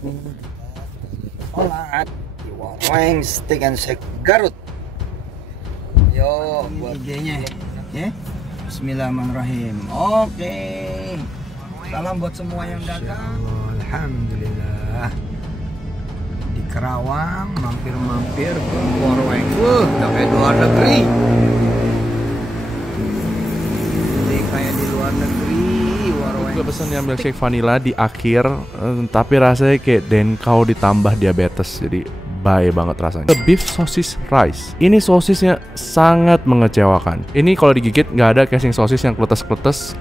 Sholat di warung Steak and Shake Garut. Yo, buat IG-nya ya. Bismillahirrahmanirrahim. Oke. Salam buat semua yang dagang. Alhamdulillah. Di Kerawang mampir-mampir ke warung. Udah kayak luar negeri. Jadi kayak di luar negeri warung. Gue pesen yang milkshake vanilla di akhir, tapi rasanya kayak Denkau ditambah diabetes, jadi bye banget rasanya. The beef sosis rice. Ini sosisnya sangat mengecewakan. Ini kalau digigit nggak ada casing sosis yang kletes-kletes.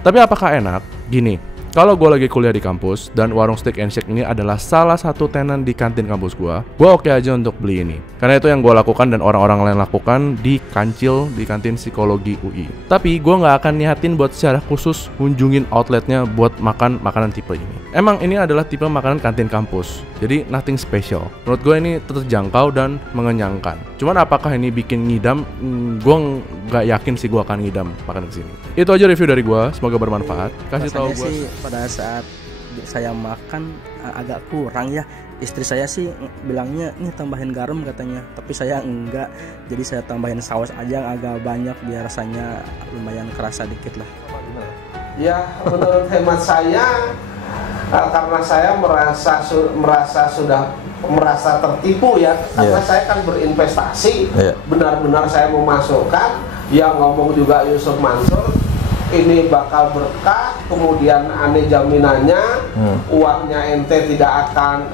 Tapi apakah enak? Gini, kalau gue lagi kuliah di kampus dan warung Steak and Shake ini adalah salah satu tenan di kantin kampus gue oke aja untuk beli ini. Karena itu yang gue lakukan dan orang-orang lain lakukan di kancil di kantin psikologi UI. Tapi gue nggak akan niatin buat secara khusus kunjungin outletnya buat makan makanan tipe ini. Emang ini adalah tipe makanan kantin kampus, jadi nothing special. Menurut gue ini terjangkau dan mengenyangkan. Cuman apakah ini bikin ngidam? Gue nggak yakin sih gue akan ngidam makan kesini. Itu aja review dari gue, semoga bermanfaat. Kasih tahu gue. Pada saat saya makan agak kurang ya. Istri saya sih bilangnya ini tambahin garam katanya, tapi saya enggak. Jadi saya tambahin saus aja yang agak banyak biar rasanya lumayan kerasa dikit lah. Ya, menurut hemat saya karena saya merasa tertipu ya, karena saya kan berinvestasi, benar-benar saya memasukkan. Yang ngomong juga Yusuf Mansur, ini bakal berkah, kemudian aneh jaminannya uangnya ente tidak akan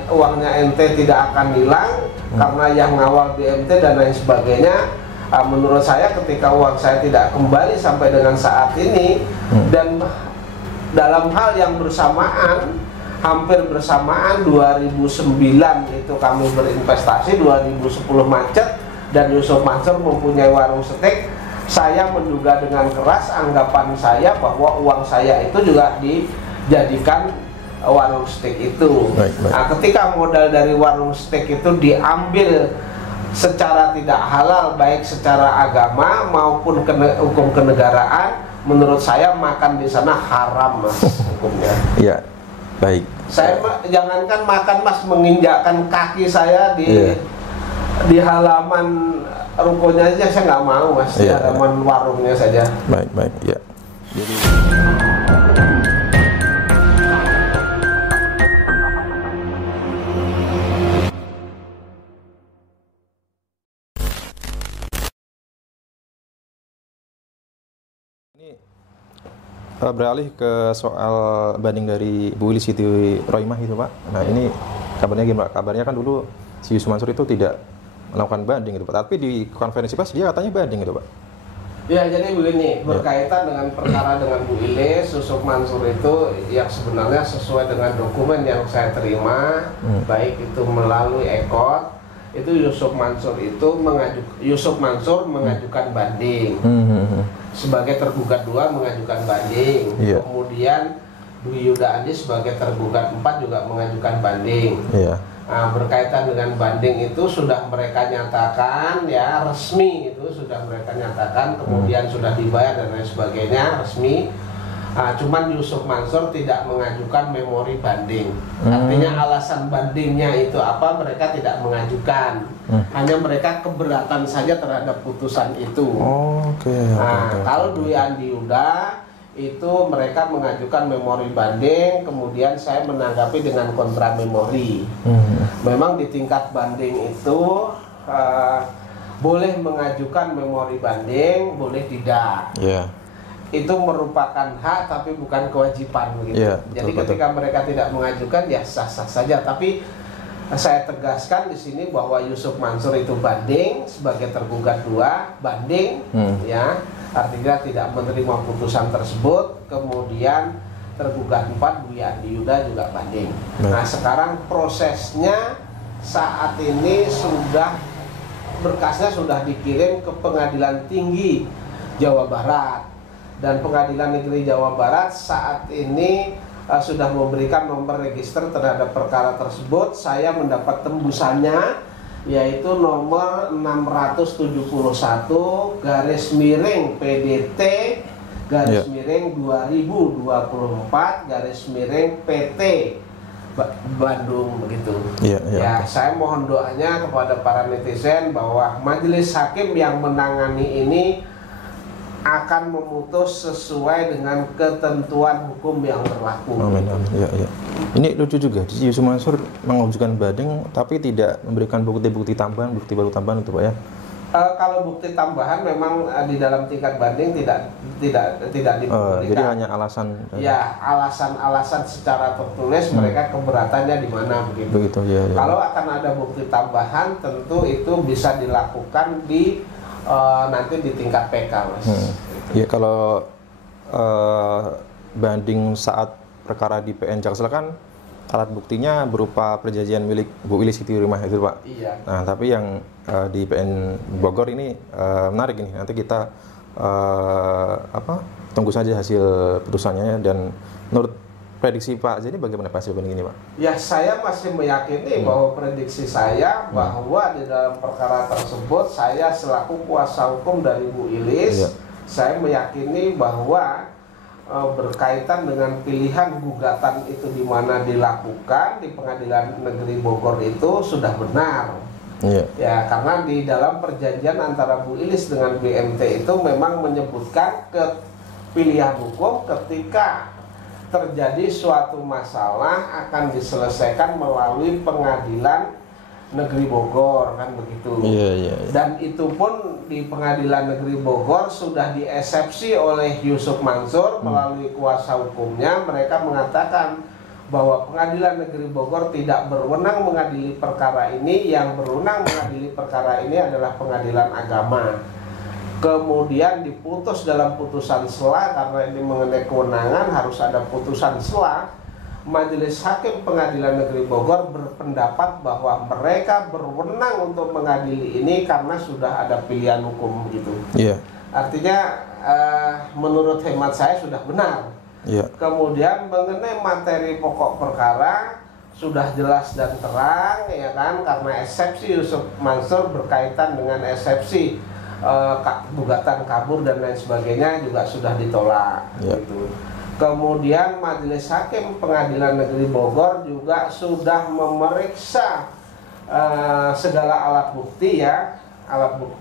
hilang karena yang ngawal di MT dan lain sebagainya. Menurut saya ketika uang saya tidak kembali sampai dengan saat ini dan dalam hal yang bersamaan, hampir bersamaan 2009 itu kami berinvestasi, 2010 macet dan Yusuf Mansur mempunyai warung steak. Saya menduga dengan keras anggapan saya bahwa uang saya itu juga dijadikan warung steak itu. Nah, ketika modal dari warung steak itu diambil secara tidak halal, baik secara agama maupun hukum kenegaraan, menurut saya makan di sana haram, Mas, hukumnya. Iya, baik. Saya jangankan makan, Mas, menginjakkan kaki saya di halaman rukonya aja saya nggak mau, Mas. Di halaman warungnya saja. Baik, ya. Jadi beralih ke soal banding dari Bu Lili Siti Rohimah itu, Pak. Nah, ini kabarnya gimana? Kabarnya kan dulu si Yusuf Mansur itu tidak melakukan banding itu, Pak. Tapi di konferensi pers dia katanya banding itu, Pak. Ya, jadi begini, berkaitan dengan perkara dengan Bu Lili, Yusuf Mansur itu yang sebenarnya sesuai dengan dokumen yang saya terima, baik itu melalui ekot, itu Yusuf Mansur mengajukan banding. Sebagai tergugat 2 mengajukan banding. Kemudian Dwi Yuda Andi sebagai tergugat 4 juga mengajukan banding. Nah, berkaitan dengan banding itu sudah mereka nyatakan ya resmi, itu sudah mereka nyatakan, kemudian sudah dibayar dan lain sebagainya resmi. Cuman Yusuf Mansur tidak mengajukan memori banding. Artinya alasan bandingnya itu apa, mereka tidak mengajukan. Hanya mereka keberatan saja terhadap putusan itu. Kalau Dwi Andi Yuda itu mereka mengajukan memori banding, kemudian saya menanggapi dengan kontra memori. Memang di tingkat banding itu boleh mengajukan memori banding, boleh tidak. Itu merupakan hak tapi bukan kewajiban begitu. Jadi ketika mereka tidak mengajukan ya sah-sah saja. Tapi saya tegaskan di sini bahwa Yusuf Mansur itu banding sebagai tergugat 2, banding ya. Artinya tidak menerima putusan tersebut. Kemudian tergugat 4 Dwi Andi Yuda juga banding. Nah, sekarang prosesnya saat ini berkasnya sudah dikirim ke Pengadilan Tinggi Jawa Barat, dan Pengadilan Negeri Jawa Barat saat ini sudah memberikan nomor register terhadap perkara tersebut. Saya mendapat tembusannya yaitu nomor 671/PDT -2024/PT Bandung begitu. Ya, saya mohon doanya kepada para netizen bahwa majelis hakim yang menangani ini akan memutus sesuai dengan ketentuan hukum yang berlaku. Amin, amin. Ya. Ini lucu juga, Yusuf Mansur mengajukan banding tapi tidak memberikan bukti-bukti tambahan, bukti baru tambahan itu Pak ya? Kalau bukti tambahan memang di dalam tingkat banding tidak diberikan. Jadi hanya alasan. Ya, alasan-alasan secara tertulis mereka keberatannya di mana begitu. Ya. Kalau akan ada bukti tambahan, tentu itu bisa dilakukan di nanti di tingkat PK, Mas. Ya, kalau banding saat perkara di PN Jaksel kan alat buktinya berupa perjanjian milik Bu Wilis Siti Roimah itu Pak. Iya. Nah, tapi yang di PN Bogor ini menarik ini. Nanti kita tunggu saja hasil putusannya. Dan menurut prediksi Pak Zeni bagaimana hasil banding ini Pak? Ya, saya masih meyakini bahwa prediksi saya bahwa di dalam perkara tersebut saya selaku kuasa hukum dari Bu Wilis, saya meyakini bahwa berkaitan dengan pilihan gugatan itu di mana dilakukan di Pengadilan Negeri Bogor itu sudah benar. Ya, karena di dalam perjanjian antara Bu Wilis dengan BMT itu memang menyebutkan pilihan hukum ketika terjadi suatu masalah akan diselesaikan melalui Pengadilan Negeri Bogor, kan begitu. Dan itu pun di Pengadilan Negeri Bogor sudah diesepsi oleh Yusuf Mansur melalui kuasa hukumnya. Mereka mengatakan bahwa Pengadilan Negeri Bogor tidak berwenang mengadili perkara ini, yang berwenang mengadili perkara ini adalah Pengadilan Agama. Kemudian diputus dalam putusan sela, karena ini mengenai kewenangan harus ada putusan sela. Majelis Hakim Pengadilan Negeri Bogor berpendapat bahwa mereka berwenang untuk mengadili ini karena sudah ada pilihan hukum begitu. Artinya menurut hemat saya sudah benar. Kemudian mengenai materi pokok perkara sudah jelas dan terang, ya kan, karena eksepsi Yusuf Mansur berkaitan dengan eksepsi gugatan kabur dan lain sebagainya juga sudah ditolak. Gitu. Kemudian Majelis Hakim Pengadilan Negeri Bogor juga sudah memeriksa segala alat bukti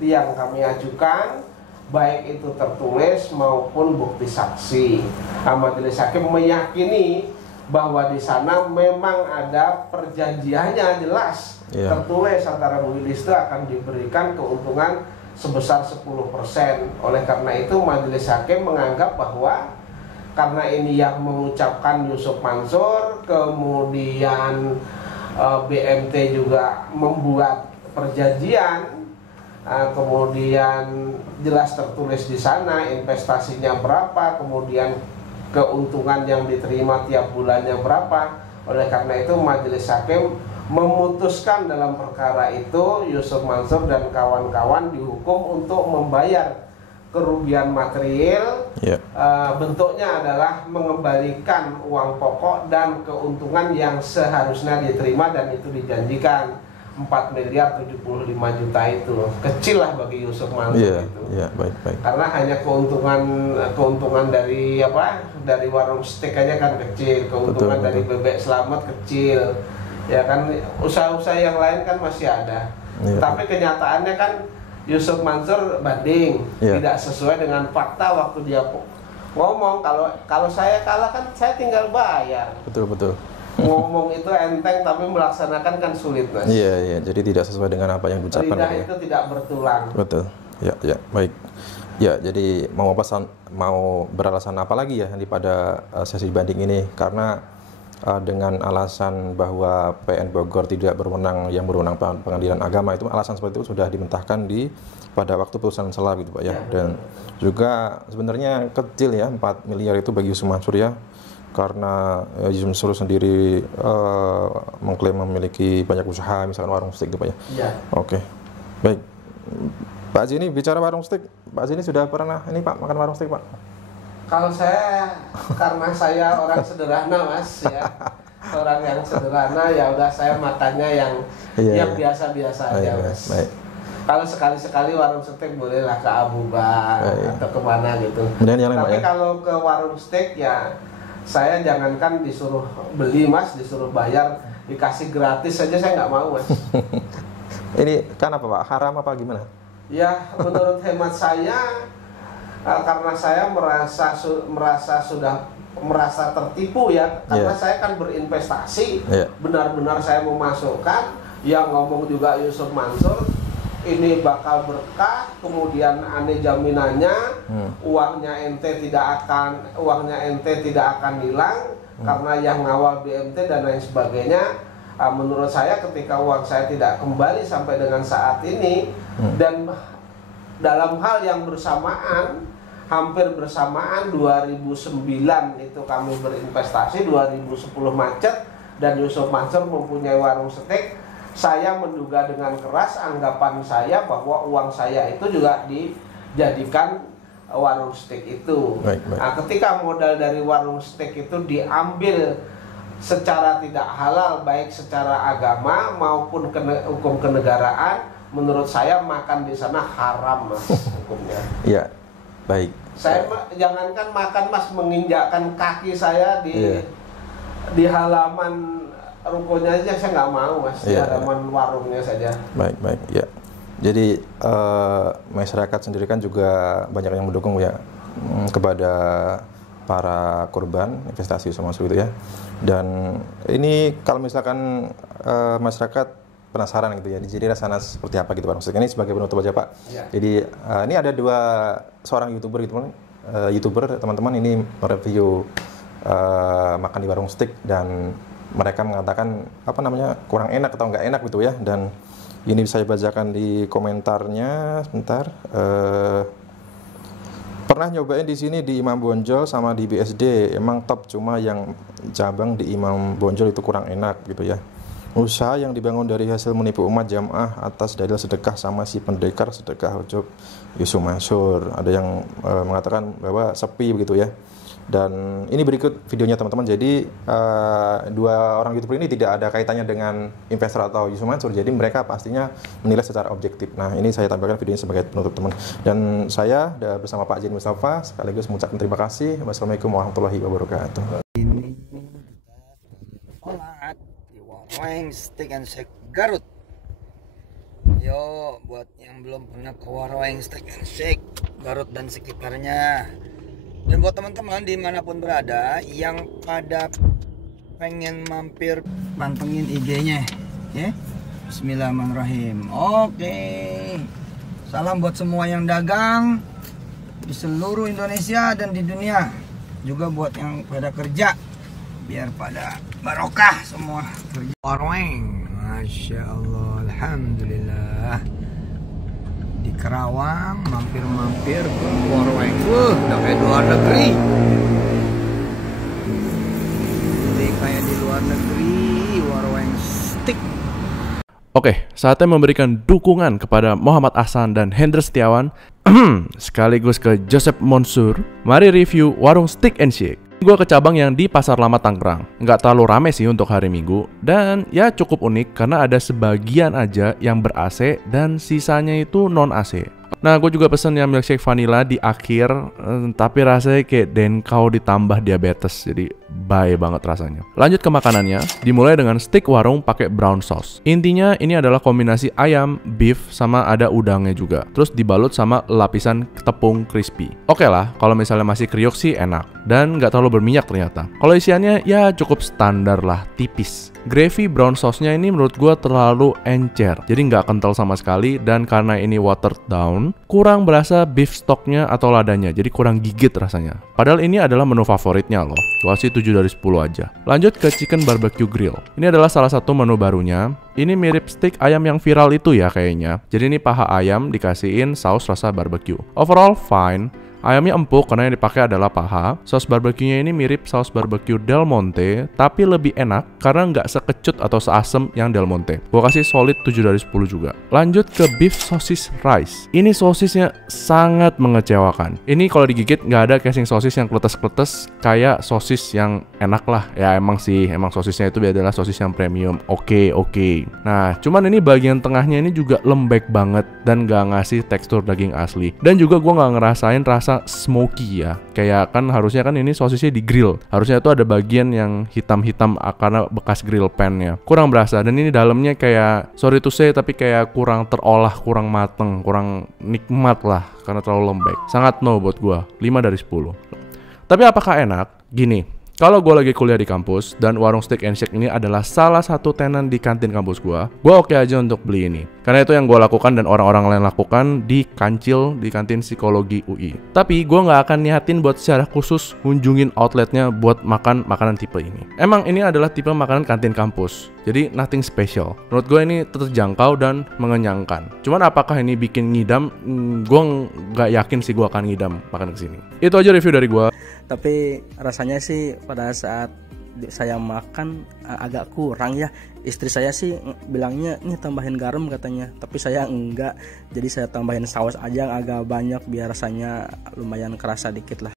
yang kami ajukan, baik itu tertulis maupun bukti saksi. Majelis Hakim meyakini bahwa di sana memang ada perjanjiannya jelas tertulis antara Bu Wilis itu akan diberikan keuntungan sebesar 10%. Oleh karena itu Majelis Hakim menganggap bahwa karena ini yang mengucapkan Yusuf Mansur, kemudian BMT juga membuat perjanjian, kemudian jelas tertulis di sana investasinya berapa, kemudian keuntungan yang diterima tiap bulannya berapa. Oleh karena itu Majelis Hakim memutuskan dalam perkara itu Yusuf Mansur dan kawan-kawan dihukum untuk membayar kerugian material. Bentuknya adalah mengembalikan uang pokok dan keuntungan yang seharusnya diterima dan itu dijanjikan 4.075 miliar itu. Kecil lah bagi Yusuf Mansur itu. Baik. Karena hanya keuntungan dari dari warung steak aja kan kecil, keuntungan dari bebek selamat kecil. Ya kan, usaha-usaha yang lain kan masih ada. Tapi kenyataannya kan Yusuf Mansur banding, tidak sesuai dengan fakta waktu dia ngomong. Kalau saya kalah kan saya tinggal bayar. Betul. Ngomong itu enteng tapi melaksanakan kan sulit, Mas. Jadi tidak sesuai dengan apa yang diucapkan. Lidah itu tidak bertulang. Betul. Baik. Jadi mau beralasan apa lagi ya pada sesi banding ini, karena dengan alasan bahwa PN Bogor tidak berwenang, yang berwenang Pengadilan Agama, itu alasan seperti itu sudah dimentahkan pada waktu putusan sela gitu Pak ya. Dan juga sebenarnya kecil ya 4 miliar itu bagi Yusuf Mansur ya, karena Yusuf Mansur sendiri mengklaim memiliki banyak usaha, misalkan warung steak gitu Pak ya. Oke. Baik. Pak Zeni, bicara warung steak, Pak Zeni sudah pernah ini Pak makan warung steak Pak? Kalau saya, karena saya orang sederhana Mas ya, orang yang sederhana, ya udah saya makannya yang biasa-biasa aja Mas. Kalau sekali-sekali warung steak bolehlah ke Abu Bar atau kemana gitu. Tapi kalau ke warung steak ya Saya jangankan disuruh beli mas, disuruh bayar, dikasih gratis saja saya nggak mau mas. Ini kan apa Pak? Haram apa gimana? Ya menurut hemat saya, karena saya merasa tertipu ya, karena saya kan berinvestasi, benar-benar saya memasukkan, yang ngomong juga Yusuf Mansur, ini bakal berkah, kemudian aneh jaminannya, uangnya ente tidak akan hilang, karena yang ngawal BMT dan lain sebagainya. Menurut saya ketika uang saya tidak kembali sampai dengan saat ini, dan dalam hal yang bersamaan, hampir bersamaan 2009 itu kami berinvestasi, 2010 macet dan Yusuf Mansur mempunyai warung steak. Saya menduga dengan keras, anggapan saya bahwa uang saya itu juga dijadikan warung steak itu. Nah, ketika modal dari warung steak itu diambil secara tidak halal, baik secara agama maupun hukum kenegaraan, menurut saya makan di sana haram mas hukumnya. Iya, baik. Saya jangankan makan mas, menginjakkan kaki saya di halaman rukonya aja saya nggak mau mas, di halaman warungnya saja. Baik, ya. Jadi masyarakat sendiri kan juga banyak yang mendukung ya kepada para korban investasi Yusuf Mansur itu ya. Dan ini kalau misalkan masyarakat penasaran gitu ya, jadi rasanya seperti apa gitu Pak. Maksudnya ini sebagai penutup aja Pak. Ya. Jadi ini ada seorang YouTuber gitu YouTuber teman-teman ini mereview makan di warung steak, dan mereka mengatakan kurang enak atau nggak enak gitu ya. Dan ini saya bacakan di komentarnya sebentar. Pernah nyobain di sini di Imam Bonjol sama di BSD, emang top, cuma yang cabang di Imam Bonjol itu kurang enak gitu ya. Usaha yang dibangun dari hasil menipu umat jamaah atas dalil sedekah sama si pendekar sedekah ujub Yusuf Mansur. Ada yang mengatakan bahwa sepi begitu ya. Dan ini berikut videonya teman-teman. Jadi dua orang YouTuber ini tidak ada kaitannya dengan investor atau Yusuf Mansur. Jadi mereka pastinya menilai secara objektif. Nah, ini saya tampilkan videonya sebagai penutup teman. Dan saya bersama Pak Jin Mustafa sekaligus mengucapkan terima kasih. Wassalamualaikum warahmatullahi wabarakatuh. Ini sholat di warung steak and shake Garut. Yo, buat yang belum pernah ke warung steak and shake Garut dan sekitarnya, dan buat teman-teman dimanapun berada yang pada pengen mampir, pantengin IG-nya ya. Bismillahirrahmanirrahim. Oke, salam buat semua yang dagang di seluruh Indonesia dan di dunia, juga buat yang pada kerja, biar pada barokah semua kerja. Warung, Masya Allah, Alhamdulillah. Di Kerawang mampir-mampir ke warung, udah kayak di luar negeri. Jadi kayak di luar negeri, warung steak. Oke, saatnya memberikan dukungan kepada Muhammad Ahsan dan Hendra Setiawan sekaligus ke Joseph Mansur. Mari review warung steak and shake. Gue ke cabang yang di Pasar Lama Tangerang. Nggak terlalu rame sih untuk hari Minggu, dan ya cukup unik karena ada sebagian aja yang ber-AC dan sisanya itu non-AC. Nah, gue juga pesen yang milkshake vanilla di akhir, tapi rasanya kayak Denkau ditambah diabetes, jadi bye banget rasanya. Lanjut ke makanannya, dimulai dengan steak warung pakai brown sauce. Intinya ini adalah kombinasi ayam, beef, sama ada udangnya juga. Terus dibalut sama lapisan tepung crispy. Oke lah, kalau misalnya masih kriuk sih enak, dan nggak terlalu berminyak ternyata. Kalau isiannya ya cukup standar lah, tipis. Gravy brown sauce-nya ini menurut gue terlalu encer, jadi nggak kental sama sekali, dan karena ini watered down, kurang berasa beef stocknya atau ladanya, jadi kurang gigit rasanya. Padahal ini adalah menu favoritnya loh, kasih 7 dari 10 aja. Lanjut ke chicken barbecue grill. Ini adalah salah satu menu barunya. Ini mirip steak ayam yang viral itu ya kayaknya. Jadi ini paha ayam dikasihin saus rasa barbecue. Overall fine. Ayamnya empuk karena yang dipakai adalah paha. Saus barbeque-nya ini mirip saus barbecue Del Monte, tapi lebih enak karena nggak sekecut atau seasem yang Del Monte. Gua kasih solid 7 dari 10 juga. Lanjut ke beef sosis rice. Ini sosisnya sangat mengecewakan. Ini kalau digigit nggak ada casing sosis yang kletes-kletes kayak sosis yang enak lah. Ya emang sih, emang sosisnya itu adalah sosis yang premium. Oke. Nah, cuman ini bagian tengahnya ini juga lembek banget dan nggak ngasih tekstur daging asli. Dan juga gua nggak ngerasain rasa terasa smoky ya. Kayak kan harusnya kan ini sosisnya di grill. Harusnya itu ada bagian yang hitam-hitam karena bekas grill pan-nya. Kurang berasa, dan ini dalamnya kayak sorry to say tapi kayak kurang terolah, kurang mateng, kurang nikmat lah karena terlalu lembek. Sangat no buat gua, 5 dari 10. Tapi apakah enak? Gini, kalau gue lagi kuliah di kampus dan warung Steak and Shake ini adalah salah satu tenan di kantin kampus gue oke aja untuk beli ini. Karena itu yang gue lakukan dan orang-orang lain lakukan di kancil di kantin psikologi UI. Tapi gue nggak akan niatin buat secara khusus kunjungin outletnya buat makan makanan tipe ini. Emang ini adalah tipe makanan kantin kampus, jadi nothing special. Menurut gue ini terjangkau dan mengenyangkan. Cuman apakah ini bikin ngidam? Gue nggak yakin sih gue akan ngidam makan kesini. Itu aja review dari gue. Tapi rasanya sih pada saat saya makan agak kurang ya. Istri saya sih bilangnya nih tambahin garam katanya, tapi saya enggak. Jadi saya tambahin saus aja yang agak banyak biar rasanya lumayan kerasa dikit lah.